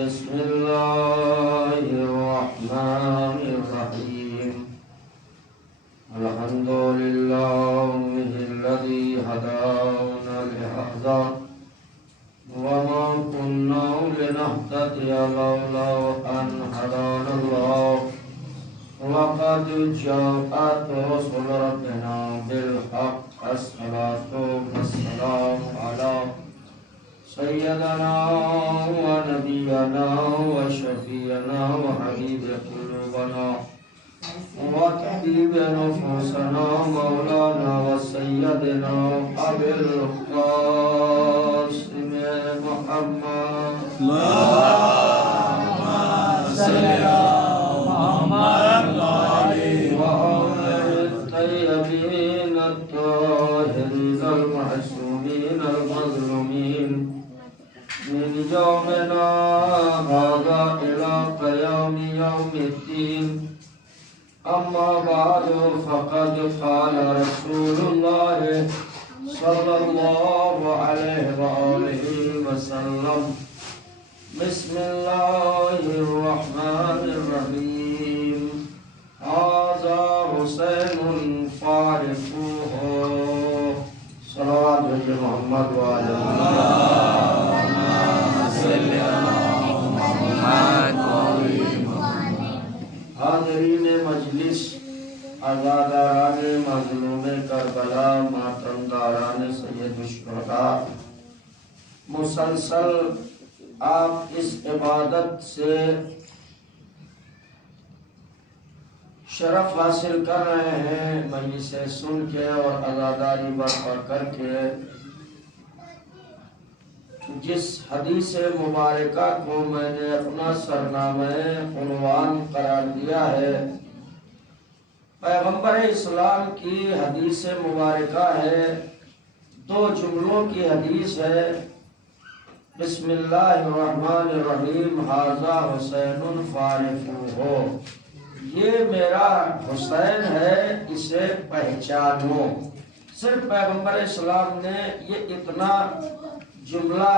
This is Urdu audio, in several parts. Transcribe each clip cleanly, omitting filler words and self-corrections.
بسم الله الرحمن الرحيم الحمد لله الذي هدانا لهذا وما كنا لنهتدي لولا أن هدانا الله وقد جاءت رسل ربنا بالحق الصلاة والسلام على سيدنا ونبينا وشفينا وحبيب قلوبنا وطبيب نفوسنا مولانا وسيدنا أبي القاسم محمد اللهم صل على محمد وآله الطيبين الطاهرين المعصومين المظلومين من يومنا هذا إلى قيام يوم الدين. أما بعد فقد قال رسول الله صلى الله عليه وآله وسلم بسم الله الرحمن الرحيم هذا حسين فاعرفوه صلوات محمد وعلى حاضرین مجلس، عزاداران مظلوم کربلا، ماتمداران سید الشہداء، مسلسل آپ اس عبادت سے شرف حاصل کر رہے ہیں، مجلسیں سن کے اور عزاداری برپا کر کے. جس حدیث مبارکہ کو میں نے اپنا سرنامہ عنوان قرار دیا ہے، پیغمبر اسلام کی حدیث مبارکہ ہے، 2 جملوں کی حدیث ہے. بسم اللہ الرحمن الرحیم ھذا حسین فاعرفوہ، یہ میرا حسین ہے، اسے پہچانو. صرف پیغمبر اسلام نے یہ اتنا جملہ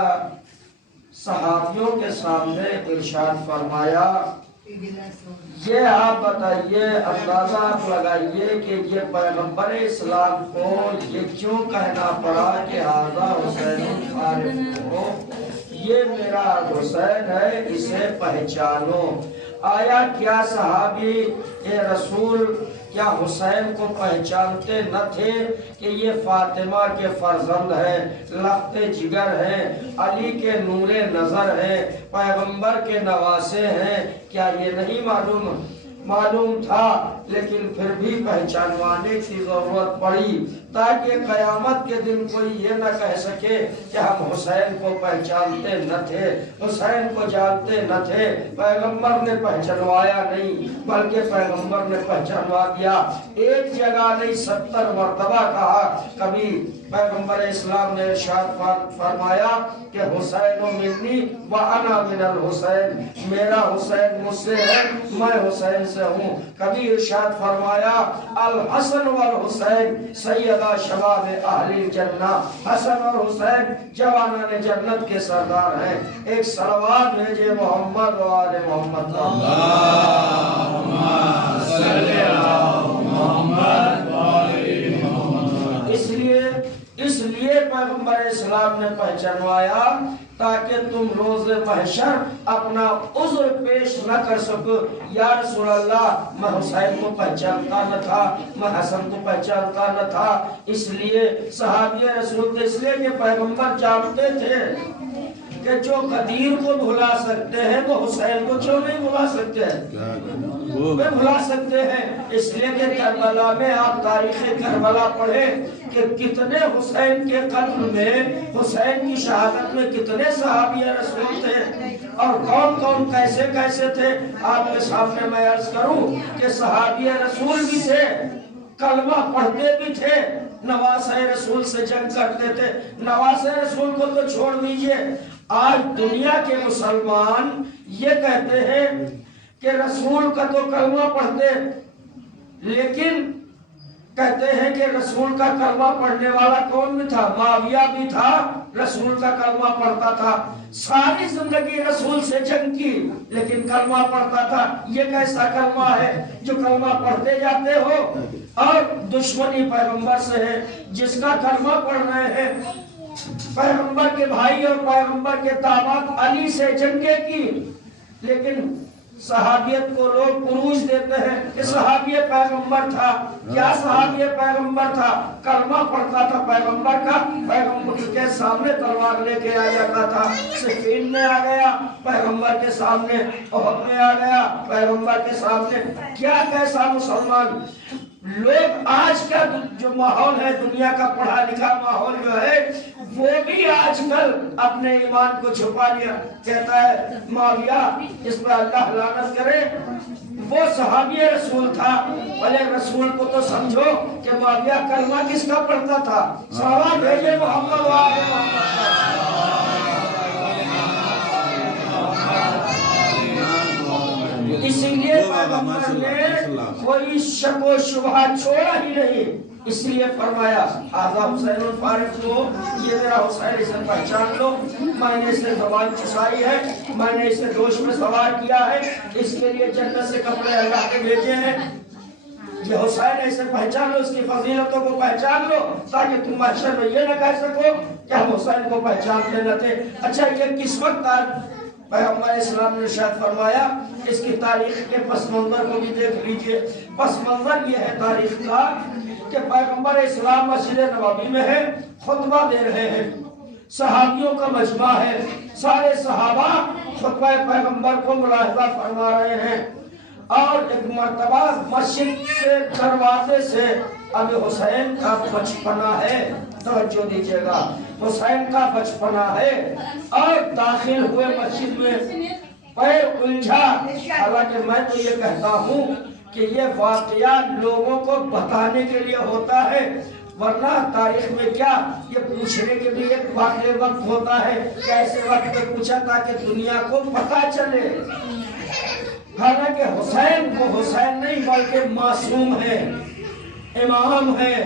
صحابیوں کے سامنے ارشاد فرمایا. یہ آپ بتائیے، اندازہ آپ لگائیے کہ یہ پیغمبر اسلام کو یہ کیوں کہنا پڑا کہ ھذا حسین فاعرفوہ، یہ میرا حسین ہے، اسے پہچانو. آیا کیا صحابی اے رسول کیا حسین کو پہچانتے نہ تھے کہ یہ فاطمہ کے فرزند ہیں، لخت جگر ہیں، علی کے نور نظر ہیں، پیغمبر کے نواسے ہیں؟ کیا یہ نہیں معلوم تھا؟ لیکن پھر بھی پہچانوانے کی ضرورت پڑی تاکہ قیامت کے دن کوئی یہ نہ کہہ سکے کہ ہم حسین کو پہچانتے نہ تھے، حسین کو جانتے نہ تھے. پیغمبر نے پہچانوایا نہیں بلکہ پیغمبر نے پہچانوا دیا. ایک جگہ نہیں 70 مرتبہ کہا. کبھی پیغمبر اسلام نے ارشاد فرمایا کہ حسین منی وانا من الحسین، میرا حسین مجھ سے ہے، میں حسین سے ہوں. کبھی ارشاد فرمایا الحسن والحسین سیدہ شباب اہل الجنہ، حسن اور حسین جوانان جنت کے سردار ہیں. ایک صلوات بھیجے محمد و آل محمد. اللہم صلی علی محمد و آل محمد. اس لیے پیغمبر اسلام نے پہچانوایا تاکہ تم روز محشر اپنا عذر پیش نہ کر سکو. یا رسول اللہ، میں حسین کو پہچانتا نہ تھا، میں حسن کو پہچانتا نہ تھا. اس لیے صحابی رسول تھے، اس لیے کہ پیغمبر جانتے تھے کہ جو قدیر کو بھلا سکتے ہیں وہ حسین کو کیوں نہیں بھلا سکتے ہیں؟ وہ بھلا سکتے ہیں. اس لیے کہ کربلا میں آپ تاریخ کربلا پڑھیں کہ کتنے حسین کے قتل میں، حسین کی شہادت میں کتنے صحابی رسول تھے اور کون کون کیسے کیسے تھے. آپ کے سامنے میں عرض کروں کہ صحابی رسول بھی تھے، کلمہ پڑھتے بھی تھے، نواسہ رسول سے جنگ کرتے تھے. نواسہ رسول کو تو چھوڑ دیجئے، آج دنیا کے مسلمان یہ کہتے ہیں کہ رسول کا تو کلمہ پڑھتے لیکن کہتے ہیں کہ رسول کا کلمہ پڑھنے والا کون بھی تھا؟ معاویہ بھی تھا، رسول کا کلمہ پڑھتا تھا، ساری زندگی رسول سے جنگ کی لیکن کلمہ پڑھتا تھا۔ یہ کیسا کلمہ ہے جو کلمہ پڑھتے جاتے ہو اور دشمنی پیغمبر سے ہے؟ جس کا کلمہ پڑھ رہے ہیں، پیغمبر کے بھائی اور پیغمبر کے داماد علی سے جنگیں کی، لیکن صحابیت کو لوگ عروج دیتے ہیں کہ صحابی پیغمبر تھا۔ کیا صحابی پیغمبر تھا؟ کلمہ پڑھتا تھا پیغمبر کا، پیغمبر کے سامنے تلوار لے کے آ جاتا تھا، صفین میں آ گیا پیغمبر کے سامنے، احد میں آ گیا پیغمبر کے سامنے۔ کیا کیسا مسلمان! لوگ آج کا جو ماحول ہے، دنیا کا پڑھا لکھا ماحول جو ہے، وہ بھی آج کل اپنے ایمان کو چھپا لیا، کہتا ہے معاویہ اس پر اللہ لعنت کرے وہ صحابی رسول تھا۔ بھلے رسول کو تو سمجھو کہ معاویہ کلمہ کس کا پڑھتا تھا؟ صحابہ بھیجے محمد و آل محمد۔ اسی لیے پیغمبر نے کوئی شک و شبہ چھوڑا ہی نہیں، اس لیے فرمایا ھذا حسین الفارق کو، یہ میرا حسین، اسے پہچان لو، میں نے اسے زبان چسائی ہے، میں نے اسے دوش میں سوار کیا ہے، اس کے لیے جنت سے کپڑے اللہ کے بھیجے ہیں۔ یہ حسین ہے، اسے پہچان لو، اس کی فضیلتوں کو پہچان لو، تاکہ تم محشر میں یہ نہ کہہ سکو کہ ہم حسین کو پہچانتے نہ تھے۔ اچھا یہ کس وقت پیغمبر اسلام نے ارشاد فرمایا؟ اس کی تاریخ کے پس منظر کو بھی دیکھ لیجئے۔ پس منظر یہ ہے تاریخ کا کہ پیغمبر اسلام مسجد نبوی میں ہے، خطبہ دے رہے ہیں، صحابیوں کا مجمع ہے، سارے صحابہ خطبہ پیغمبر کو ملاحظہ فرما رہے ہیں، اور ایک مرتبہ مسجد کے دروازے سے اب حسین کا بچپنا ہے، توجہ دیجیے گا، حسین کا بچپنا ہے، اور داخل ہوئے مسجد میں، پیر الجھا۔ حالانکہ میں تو یہ کہتا ہوں کہ یہ واقعہ لوگوں کو بتانے کے لیے ہوتا ہے، ورنہ تاریخ میں کیا یہ پوچھنے کے لیے ایک واقعہ وقت ہوتا ہے، کیسے وقت میں پوچھا تاکہ دنیا کو پتہ چلے۔ حالانکہ حسین وہ حسین نہیں بلکہ معصوم ہے، امام ہے،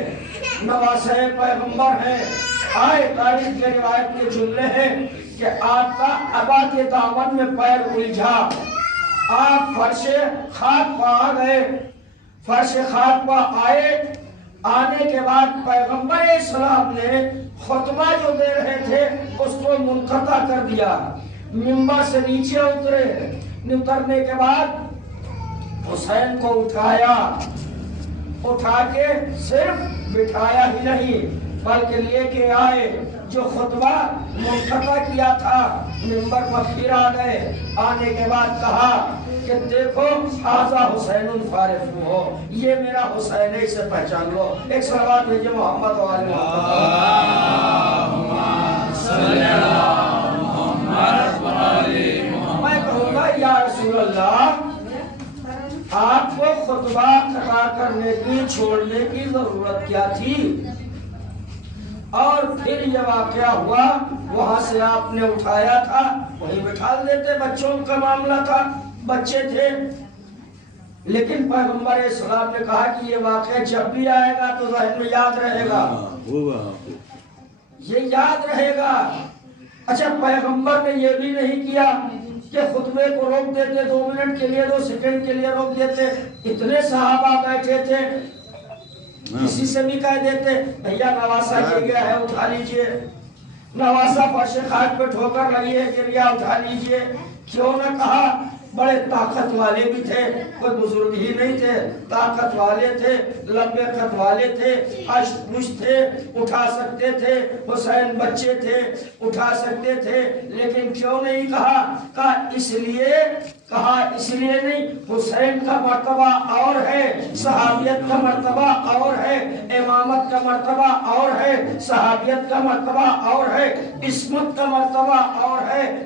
نواسہ پیغمبر ہے۔ آئے تاریخ کے روایت کے جملے ہیں کہ آپ کا ابا کے دامن میں پیر الجھا، آپ فرش خاک پہ آ گئے، فرش خاک پہ آئے، آنے کے بعد پیغمبر اسلام نے خطبہ جو دے رہے تھے اس کو منقطع کر دیا، منبر سے نیچے اترے، اترنے کے بعد حسین کو اٹھایا، اٹھا کے صرف بٹھایا ہی نہیں بلکہ لے کے آئے، جو خطبہ منقطع کیا تھا منبر پر پھر آ گئے، آنے کے بعد کہا کہ دیکھو ھذا حسین الفارق ہو، یہ میرا حسین ہے، اسے پہچان لو۔ ایک صلوات بھیجے محمد و آل محمد۔ میں کہوں گا یا رسول اللہ، آپ کو خطبہ قطع کرنے کی، چھوڑنے کی ضرورت کیا تھی؟ اور پھر یہ واقعہ ہوا، وہاں سے آپ نے اٹھایا تھا، وہیں بٹھا دیتے، بچوں کا معاملہ تھا، بچے تھے، لیکن پیغمبر اسلام نے کہا کہ یہ واقعہ جب بھی آئے گا تو ذہن میں یاد رہے گا، یہ یاد رہے گا۔ اچھا پیغمبر نے یہ بھی نہیں کیا کہ خطبے کو روک دیتے، 2 منٹ کے لیے، 2 سیکنڈ کے لیے روک دیتے، اتنے صحابہ بیٹھے تھے، کسی سے بھی کہہ دیتے بھیا نواسہ گر گیا ہے اٹھا لیجئے، نواسہ فرش خاک پہ ٹھوکر لگی ہے گر گیا اٹھا لیجئے، کیوں نہ کہا؟ بڑے طاقت والے بھی تھے، کوئی بزرگ ہی نہیں تھے، طاقت والے تھے، لمبے قد والے تھے، اشت پشت تھے، اٹھا سکتے تھے، حسین بچے تھے، اٹھا سکتے تھے، لیکن کیوں نہیں کہا؟ کہا اس لیے نہیں، حسین کا مرتبہ اور ہے، صحابیت کا مرتبہ اور ہے، امامت کا مرتبہ اور ہے، صحابیت کا مرتبہ اور ہے، عصمت کا مرتبہ اور ہے۔ ہے،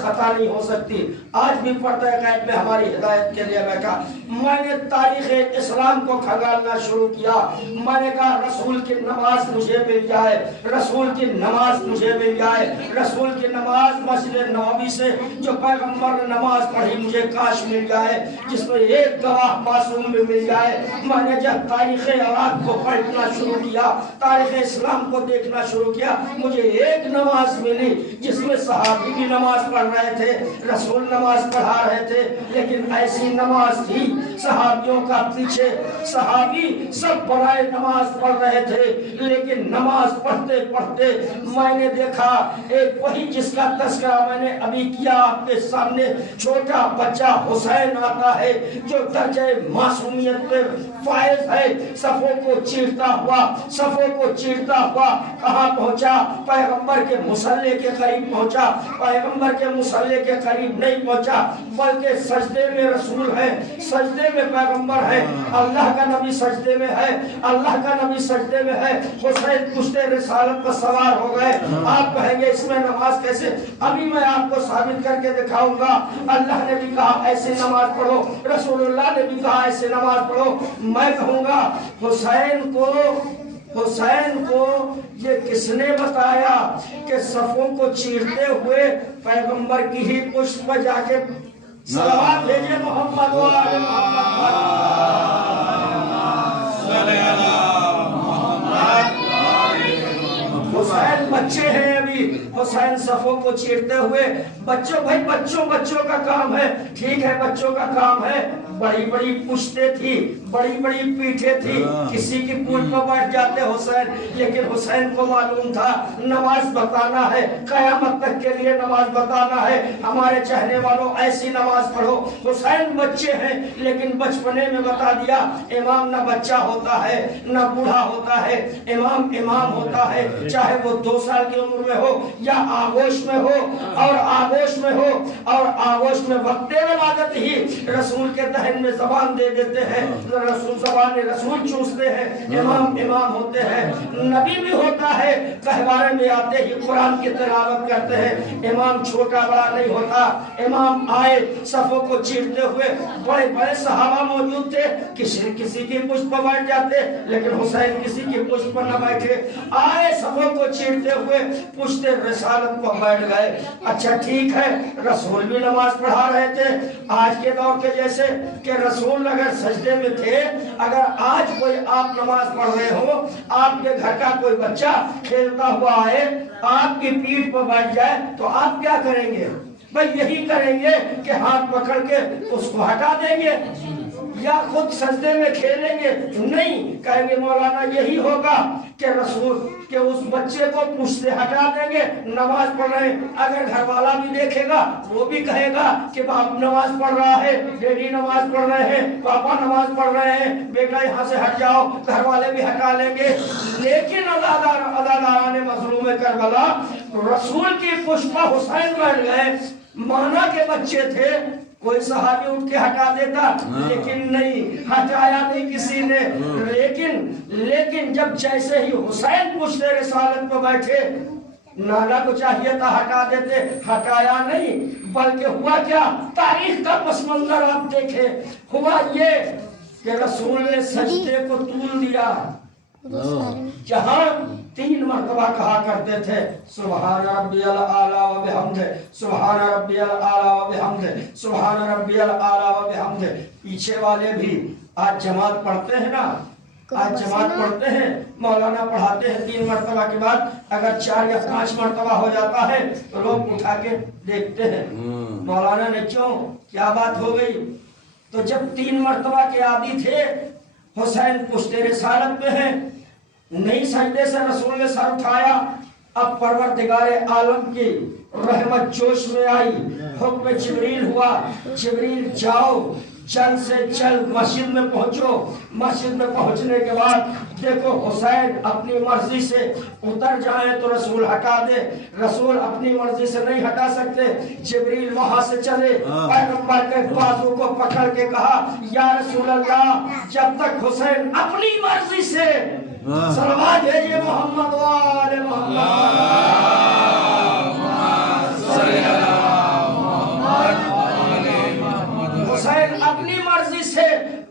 خطا نہیں ہو سکتی. آج بھی پڑھتا ہے قید میں ہماری ہدایت کے لیے. میں کہا میں نے تاریخ اسلام کو کھنگالنا شروع کیا. میں نے کہا رسول کی نماز مجھے مل جائے, رسول کی نماز مجھے مل جائے, رسول کی نماز مسجد نبوی سے جو پیغمبر نے نماز پڑھی مجھے کاش مل جائے, جس میں ایک گواہ معصوم بھی مل جائے. میں نے جب تاریخ عراق کو پڑھنا شروع کیا, تاریخ اسلام کو دیکھنا شروع کیا, مجھے ایک نماز ملی جس میں صحابی بھی نماز پڑھ رہے تھے, رسول نماز پڑھا رہے تھے, لیکن ایسی نماز تھی صحابیوں کا پیچھے صحابی سب برائے نماز پڑھ رہے تھے, لیکن نماز پڑھتے پڑھتے میں نے دیکھا ایک وہی جس کا تذکرہ میں نے ابھی کیا آپ کے سامنے, چھوٹا بچہ حسین آتا ہے جو درجہ معصومیت پہ فائز ہے, صفوں کو چیرتا ہوا, صفوں کو چیرتا ہوا کہاں پہنچا؟ پیغمبر کے مصلی کے قریب پہنچا. پیغمبر کے مصلی کے قریب نہیں پہنچا بلکہ سجدے میں رسول ہے, سجدے میں پیغمبر ہے, اللہ کا نبی سجدے میں ہے, اللہ کا نبی سجدے میں ہے. حسین پشتے رسالت پر سوار ہو گئے. آپ کہیں گے اس میں نماز کیسے؟ ابھی میں آپ کو ثابت کر کے دکھاؤں گا. اللہ نے بھی کہا ایسے نماز پڑھو, رسول اللہ نے بھی کہا ایسے نماز پڑھو. میں کہوں گا حسین کو یہ کس نے بتایا کہ صفوں کو چیرتے ہوئے پیغمبر کی ہی پشت پر جا کے صلوات بھیجے محمد و آل محمد. حسین بچے ہیں ابھی, حسین صفوں کو چیرتے ہوئے, بچوں بھائی بچوں کا کام ہے, ٹھیک ہے بچوں کا کام ہے. بڑی بڑی پشتیں تھی, بڑی بڑی پیٹھیں تھی, کسی کی پوچھ پر بیٹھ جاتے حسین, لیکن حسین کو معلوم تھا نماز بتانا ہے, قیامت تک کے لیے نماز بتانا ہے. ہمارے چاہنے والوں ایسی نماز پڑھو. حسین بچے ہیں لیکن بچپنے میں بتا دیا امام نہ بچہ ہوتا ہے نہ بوڑھا ہوتا ہے, امام امام ہوتا ہے, چاہے وہ 2 سال کی عمر میں ہو یا آغوش میں ہو, اور آغوش میں ہو اور آغوش میں وقت ولادت ہی رسول کے دہن میں زبان دے دیتے ہیں, رسول چوستے ہیں, امام امام ہوتے ہیں. نبی بھی ہوتا ہے, گہوارے میں آتے ہی قرآن کی تلاوت کرتے ہیں. امام چھوٹا بڑا نہیں ہوتا. امام آئے صفوں کو چیرتے ہوئے, بڑے بڑے صحابہ موجود تھے, کسی کی پشت پر بیٹھ جاتے, لیکن حسین کسی کی پشت پر نہ بیٹھے. آئے صفوں کو چیرتے ہوئے پشت رسالت پر بیٹھ گئے. اچھا ٹھیک ہے, رسول بھی نماز پڑھا رہے تھے آج کے دور کے جیسے کہ رسول اگر سجدے میں تھے, اگر آج کوئی آپ نماز پڑھ رہے ہو, آپ کے گھر کا کوئی بچہ کھیلتا ہوا آئے, آپ کی پیٹھ پر بیٹھ جائے تو آپ کیا کریں گے؟ بھئی یہی کریں گے کہ ہاتھ پکڑ کے اس کو ہٹا دیں گے یا خود سجدے میں کھیلیں گے؟ نہیں, کہیں گے مولانا یہی ہوگا کہ رسول کہ اس بچے کو پشت سے ہٹا دیں گے, نماز پڑھ رہے ہیں. اگر گھر والا بھی دیکھے گا وہ بھی کہے گا کہ باپ نماز پڑھ رہا ہے, ڈیڈی نماز پڑھ رہے ہیں, پاپا نماز پڑھ رہے ہیں, بیٹا یہاں سے ہٹ جاؤ, گھر والے بھی ہٹا لیں گے. لیکن عزاداران مظلوم کربلا رسول کی پشت پر حسین بیٹھ گئے. مانا کے بچے تھے, کوئی صحابی اٹھ کے ہٹا دیتا, لیکن نہیں, ہٹایا نہیں کسی نے. لیکن جب جیسے ہی حسین پشت رسالت پہ بیٹھے, نانا کو چاہیے تھا ہٹا دیتے, ہٹایا نہیں, بلکہ ہوا کیا؟ تاریخ کا پس منظر آپ دیکھیں. ہوا یہ کہ رسول نے سجدے کو طول دیا, جہاں 3 مرتبہ کہا کرتے تھے سبحان ربی الاعلی و بحمدہ, سبحان ربی الاعلی و بحمدہ, سبحان ربی الاعلی و بحمدہ. پیچھے والے بھی آج جماعت پڑھتے ہیں نا, آج جماعت پڑھتے ہیں, مولانا پڑھاتے ہیں 3 مرتبہ کے بعد اگر 4 یا 5 مرتبہ ہو جاتا ہے تو لوگ اٹھا کے دیکھتے ہیں مولانا نے کیوں, کیا بات ہو گئی. تو جب 3 مرتبہ کے عادی تھے, حسین پشت رسالت پہ ہیں, نہیں سجدے سے رسول نے سر اٹھایا. اب پروردگار عالم کی رحمت جوش میں آئی, حکم جبریل ہوا, جبریل جاؤ جلد سے جلد مسجد میں پہنچو. مسجد میں پہنچنے کے بعد دیکھو حسین اپنی مرضی سے اتر جائیں تو رسول ہٹا دے, رسول اپنی مرضی سے نہیں ہٹا سکتے. جبریل وہاں سے چلے, پیغمبر کے بازو کو پکڑ کے کہا یا رسول اللہ, جب تک حسین اپنی مرضی سے صلوات بھیجے محمد و آل محمد.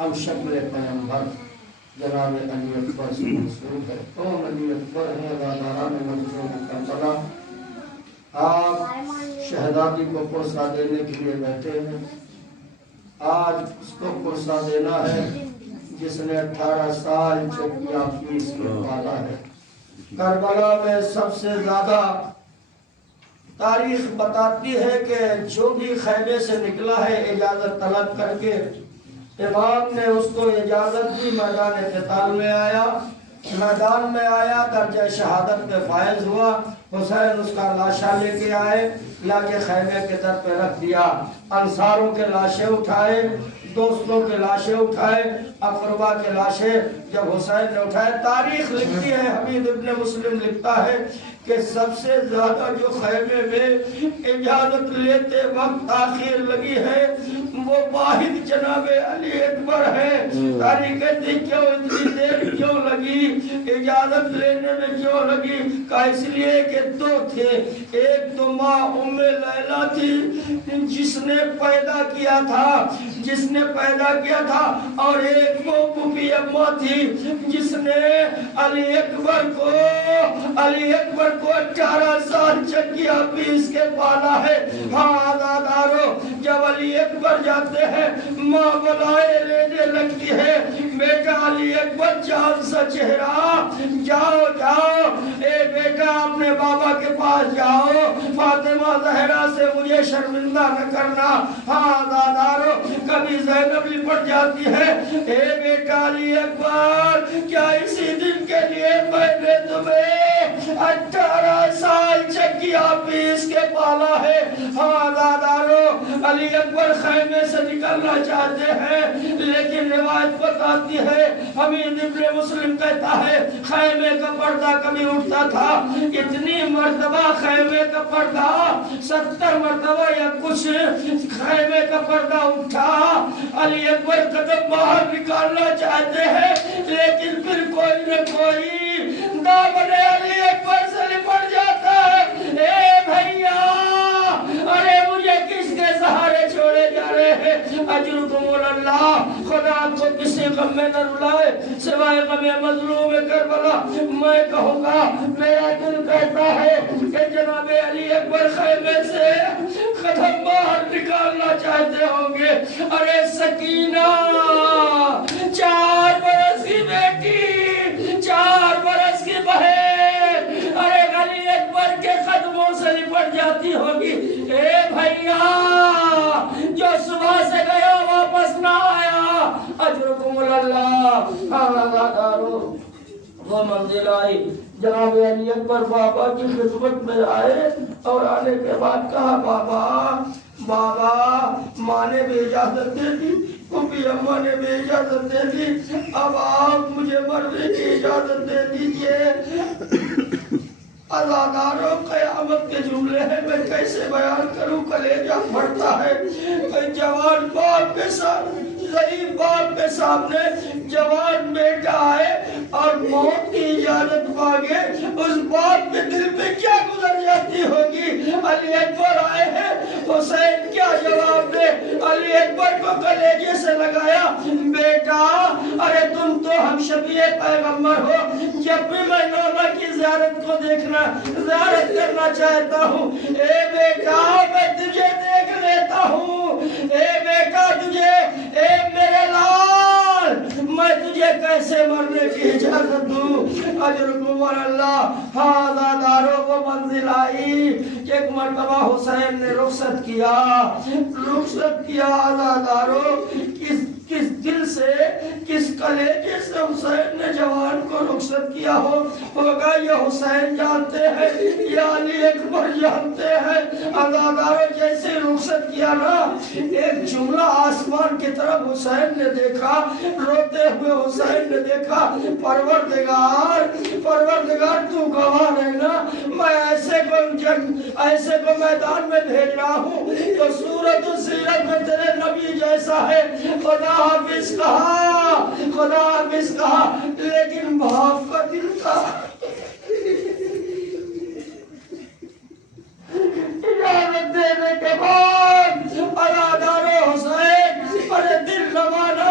ہم شکل پیغمبر جناب علی اکبر سے منسوب ہے۔ کون علی اکبر ہے؟ راداران مظلوم کربلا۔ آپ شہزادی کو پرسہ دینے کے لیے بیٹھے ہیں۔ آج اس کو پرسہ دینا ہے جس نے 18 سال چکیا فیس میں پالا ہے۔ کربلا میں سب سے زیادہ تاریخ بتاتی ہے کہ جو بھی خیمے سے نکلا ہے اجازت طلب کر کے، امام نے اس کو اجازت دی، میدان قتال میں آیا، میدان میں آیا، درجہ شہادت پہ فائز ہوا۔ حسین اس کا لاشا لے کے آئے، لا کے خیمے کے در پہ رکھ دیا۔ انصاروں کے لاشیں اٹھائے، دوستوں کے لاشیں اٹھائے، اقربا کے لاشیں جب حسین نے اٹھائے، تاریخ لکھتی ہے، حمید ابن مسلم لکھتا ہے کہ سب سے زیادہ جو خیمے میں اجازت لیتے وقت تاخیر لگی ہے وہ واحد جناب علی اکبر ہے۔ تاریخ کہتی کیوں اتنی دیر کیوں لگی، اجازت لینے میں کیوں لگی؟ کہا اس لیے کہ دو تھے، ایک تو ماں ام لیلہ تھی جس نے پیدا کیا تھا، اور ایک وہ پھوپھی اما تھی جس نے علی اکبر کو 18 سال چکیا پیس کے پالا ہے۔ ہاں آزادارو، جب علی اکبر جاتے ہیں ماں بلائے لینے لگتی ہے، بیٹا علی اکبر چاند سا چہرہ، جاؤ اے بیٹا اپنے بابا کے پاس جاؤ، فاطمہ زہرا سے مجھے شرمندہ نہ کرنا۔ ہاں آزادارو، کبھی زینب لپٹ جاتی ہے، اے بیٹا علی اکبر، کیا اسی دن کے لیے میں نے تمہیں 18 سال چکیا پیس کے پالا ہے؟ ہاں آزادارو، علی اکبر خیمے سے نکلنا چاہتے ہیں، لیکن روایت بتاتی ہے، حمید ابن مسلم کہتا ہے خیمے کا پردہ کبھی اٹھتا تھا، اتنی مرتبہ خیمے کا پردہ 70 مرتبہ یا کچھ خیمے کا پردہ اٹھا۔ علی اکبر قدم باہر نکالنا چاہتے ہیں، لیکن پھر کوئی نہ کوئی دامن علی اکبر سے لپٹ جاتا ہے۔ اے بھائیا، ارے مجھے کس کے سہارے چھوڑے جا رہے ہیں؟ اجرکم اللہ، خدا آپ کو کسی غم میں نہ رلائے سوائے غم مظلوم کربلا۔ میں کہوں گا، میرا دل کہتا ہے کہ جناب علی اکبر خیمے سے قدم باہر نکالنا چاہتے ہوں گے۔ ارے سکینہ، 4 برس کی بیٹی، 4 برس کی بہن، ارے علی اکبر کے قدموں سے لپٹ جاتی ہوگی۔ اے بھائیا، جو صبح سے گیا واپس نہ آیا، اجرکم اللہ۔ آزادارو، وہ منزل آئی، جناب علی اکبر بابا کی خدمت میں آئے، اور آنے کے بعد کہا بابا، ماں نے بھی اجازت دے دی، پھوپھی اماں نے بھی اجازت دے دی، اب آپ مجھے مرنے کی اجازت دے دیجئے۔ آزادارو، قیامت کے جملے ہیں، میں کیسے بیان کروں، کلیجہ پھٹتا ہے۔ جوان باپ کے سامنے، ضعیف باپ کے سامنے جوان بیٹا آئے اور موت کی اجازت مانگے، اس باپ کے دل پہ کیا گزر جاتی ہوگی؟ علی اکبر آئے ہیں، حسین کیا جواب دے؟ علی اکبر کو کلیجے سے لگایا، بیٹا، ارے تم تو ہم شفیع پیغمبر ہو، جب بھی میں نونا کی زیارت کو زیارت کرنا چاہتا ہوں، اے بیٹا میں تجھے دیکھ لیتا ہوں، اے بیٹا تجھے، اے میرے لال، میں تجھے کیسے مرنے کی اجازت دوں؟ اجرکم اللہ۔ آزادارو، وہ منزل آئی کہ ایک مرتبہ حسین نے رخصت کیا۔ آزادارو، کس دل سے، کس کلیجے سے حسین نے جوان کو رخصت کیا ہوگا، یہ حسین جانتے ہیں یا علی اکبر جانتے ہیں۔ آزادارو، جیسے رخصت کیا نا، ایک جملہ آسمان کی طرف حسین نے دیکھا، روتے ہوئے حسین نے دیکھا، پروردگار تو گواہ رہنا، میں ایسے کو میدان میں بھیج رہا ہوں تو صورت و سیرت میں تیرے نبی جیسا ہے۔ خدا حافظ کہا، لیکن باپ کا دل تھا۔ اجازت دینے کے بعد آزادارو حسین، ارے دل روانا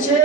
6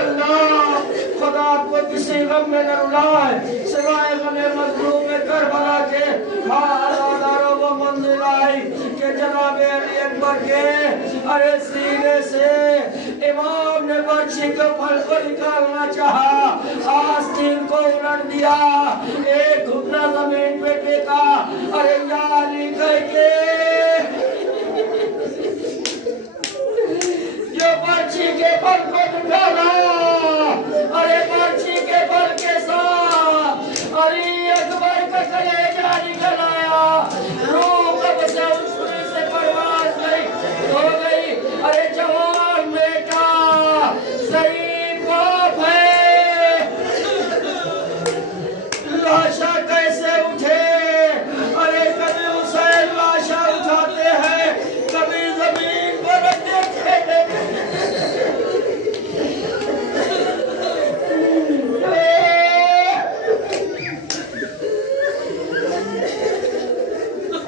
اللہ خدا آپ کو کسی غم میں نہ رلائے سوائے غم مظلوم کربلا کے حالداروں وہ منزل آئی کہ جناب علی اکبر کے ارے سینے سے امام نے برچی کو پھل کو نکالنا چاہا آستین کو الٹ دیا ایک گھٹنا زمین پہ ٹیکا ارے یا علی کہہ کے جو برچی کے پھل کو نکالا ارے برچی کے پھل کے ساتھ علی اکبر کا کلیجہ نکل آیا روح کب سے اس سوری سے پرواز نہیں ہو گئی ارے جوان بیٹا ضعیف باپ ہے لاشا کیسے اٹھے ارے کبھی حسین لاشا اٹھاتے ہیں کبھی زمین پر رکھتے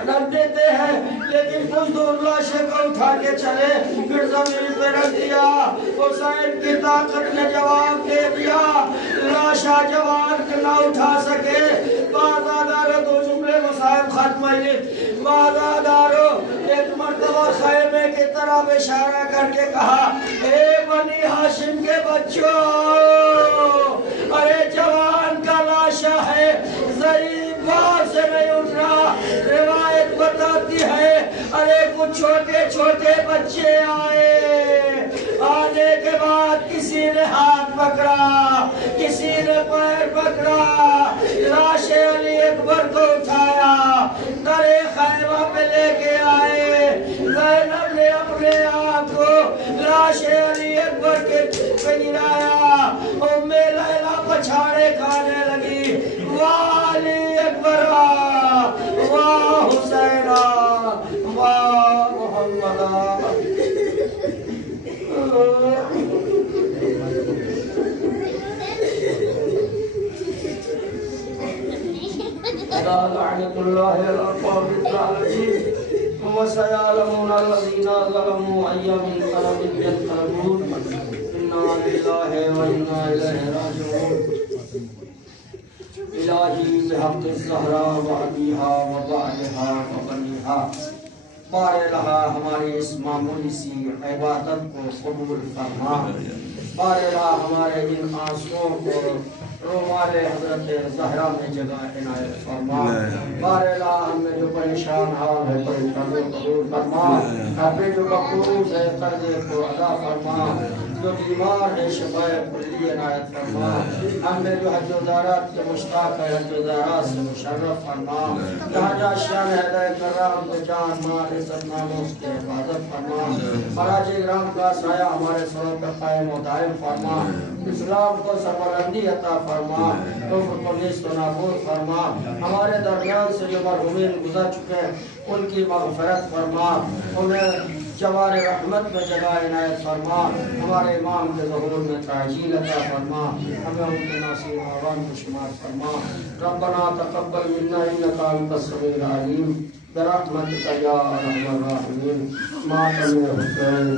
رکھ دیتے ہیں لیکن کچھ دور لاشے کو اٹھا کے چلے پھر زمین پہ رکھ دیا حسین کی طاقت نے جواب دے دیا لاشا جوان نہ اٹھا سکے بازادارو دو جملے مصائب ختم ہوئی بازادارو ایک مرتبہ خیمے کی طرف اشارہ کر کے کہا اے بنی ہاشم کے بچوں ارے جوان کا لاشا ہے ضعیف بار سے نہیں اٹھ رہا روایت بتاتی ہے ارے کچھ چھوٹے چھوٹے بچے آئے آنے کے بعد کسی نے ہاتھ پکڑا کسی نے پیر پکڑا لاش علی اکبر کو اٹھایا درے خیمہ پہ لے کے آئے زینب نے اپنے آپ کو لاش علی اکبر کے پہ گرایا ام لیلہ پچھاڑے کھانے لگی واہ علی اکبر واہ حسین واہ محمد لعنة الله على القوم الظالمين وسيعلمون الذين ظلموا أي منقلب ينقلبون إنا لله وإنا إليه راجعون إلهي بحق الزهراء وأبيها وبعلها وبنيها بارے رہا ہماری اس معمولی سی عبادت کو قبول فرما بارے رہا ہمارے ان آنسوؤں کو رومال حضرت زہرا میں جگہ عنایت فرما بارے رہا ہم میں جو پریشان حال ہے پریشانی قبول فرما اپنے جو مقروض ہے قرضے کو ادا فرما جو بیمار ہے شفاء کلی عنایت فرما ہم میں جو حج و زیارت کے مشتاق ہے حج و زیارت سے مشرف فرما جہاں جہاں شان ہدایت کرام کو جان مال عزت ناموس کے حفاظت فرما مراج اکرام کا سایہ ہمارے سروں پر قائم و دائم فرما اسلام کو سربلندی عطا فرما کفر کو نیست و نابود فرما ہمارے درمیان سے جو مرحومین گزر چکے ان کی مغفرت فرما انہیں جوار رحمت میں جگہ عنایت فرما ہمارے امام کے ظہور میں تعجیل عطا فرما ہمیں ان کے ناصرین آوان کو شمار فرما ربنا تقبل منا انک انت السمیع العلیم برحمتک یا ارحم الراحمین ماتم حسین